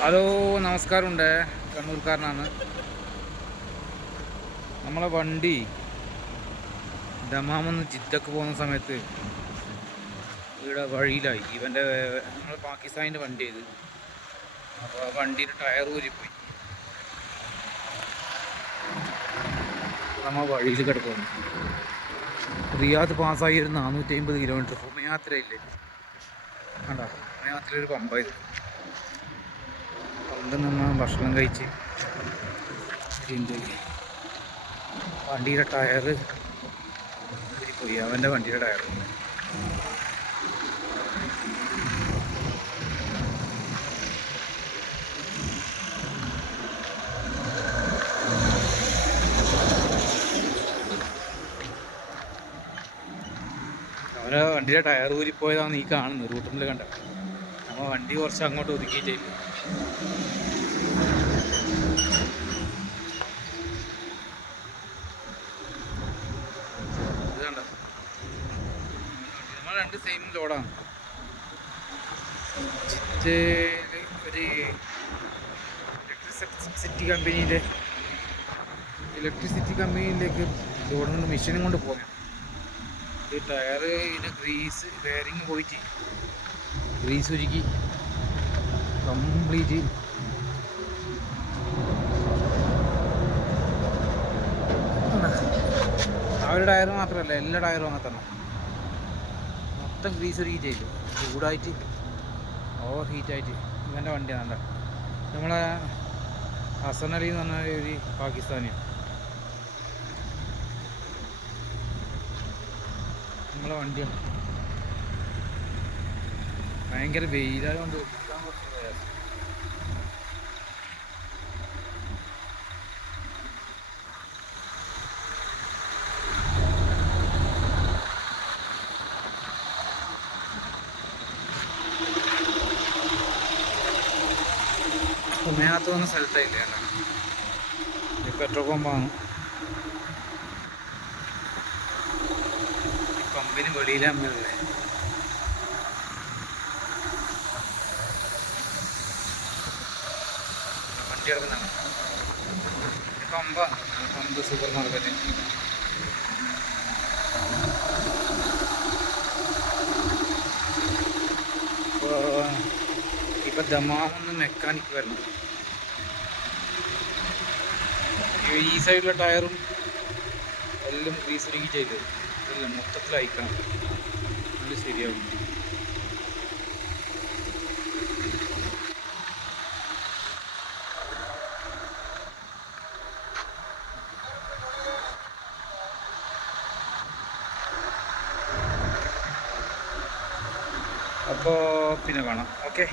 Hello, നമസ്കാരമുണ്ട്. കണ്ണൂർക്കാരനാണ്. നമ്മളെ വണ്ടി ദമാമെന്ന് ജിദ്ദക്ക് പോകുന്ന സമയത്ത് ഇവിടെ വഴിയിലായി. ഇവൻ്റെ നമ്മൾ പാകിസ്ഥാനിൻ്റെ വണ്ടി ഇത്. അപ്പോൾ ആ വണ്ടിയുടെ ടയർ ഊരിപ്പോയി. നമ്മൾ വഴിയിൽ കിടക്കുന്നു. റിയാദ് പാസ്സായി ഒരു 450 കിലോമീറ്റർ ഹുമയാത്രയില്ലേ, കണ്ടോ? ഹുമയാത്രയിലൊരു പമ്പായത്. പമ്പിൽ നിന്ന് ഭക്ഷണം കഴിച്ച് വണ്ടിയുടെ ടയർ പോയി. അവൻ്റെ വണ്ടിയുടെ ടയർ അവരെ വണ്ടിയുടെ ടയർ ഊരിപ്പോയതാണ് ഈ കാണുന്നത്. റൂട്ടിൽ കണ്ട നമ്മൾ വണ്ടി കുറച്ച് അങ്ങോട്ട് ഒതുക്കിയിട്ടില്ല. ഇത് കണ്ട, നമ്മൾ രണ്ട് സെയിം ലോഡാണ്. ജിദ്ദയിൽ ഒരു ഇലക്ട്രിസിറ്റി കമ്പനിയിലേക്ക് ലോഡ് കൊണ്ട് മെഷീനും കൊണ്ട് പോകാം. ഈ ടയർ ഇതിൻ്റെ ബെയറിങ് പോയിട്ട് ഗ്രീസ് ഉരുക്കി കംപ്ലീറ്റ് ആ ഒരു ടയർ മാത്രമല്ല, എല്ലാ ടയറും അങ്ങനെ തന്നെ മൊത്തം ഗ്രീസ് ഉരുക്കിയിട്ടില്ല. ചൂടായിട്ട് ഓവർ ഹീറ്റായിട്ട് ഇവൻ്റെ വണ്ടിയാണ്. നമ്മളെ ഹസൻ അലി എന്ന് പറഞ്ഞ ഒരു പാകിസ്ഥാനിയാണ്. നമ്മളെ വണ്ടിയാണ്. ഭയങ്കര വെയിലായതുകൊണ്ട് എടുക്കാൻ കുറച്ച് പ്രയാസം. ഹുമയാത്ത് വന്ന സ്ഥലത്തായില്ലേ, പെട്രോൾ പമ്പാണ്. പമ്പിന് വെളിയിലാകുമ്പോഴല്ലേ വണ്ടി ഇറങ്ങുന്നതാണ്. Pump super market. ഇപ്പം ദമാമെന്ന് മെക്കാനിക്ക് വരണം. ഈ സൈഡിലെ ടയറും എല്ലാം ഗ്രീസ് ഉരുക്കി ചെയ്തത് എല്ലാം മൊത്തത്തിൽ അയക്കണം. അത് ശരിയാവും. അപ്പോൾ പിന്നെ കാണാം. ഓക്കെ.